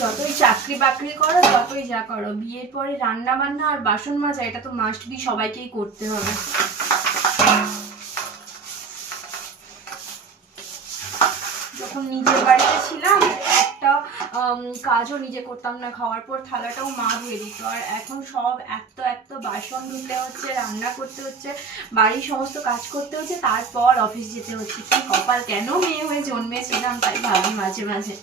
যতই চাকরি বাকরি করো, যতই যা করো, বিয়ের পরে রান্না বান্না আর বাসন মাজা এটা তো মাস্ট বি, সবাইকেই করতে হবে। যখন নিজের বাড়িতে ছিলাম একটা কাজও নিজে করতাম না, খাওয়ার পর থালাটাও মা ধুয়ে দিত। আর এখন সব এত এত বাসন ধুতে হচ্ছে, রান্না করতে হচ্ছে, বাড়ির সমস্ত কাজ করতে হচ্ছে, তারপর অফিস যেতে হচ্ছে। কি কপাল, কেন মেয়ে হয়ে জন্মেছিলাম তাই ভাবি মাঝে মাঝে।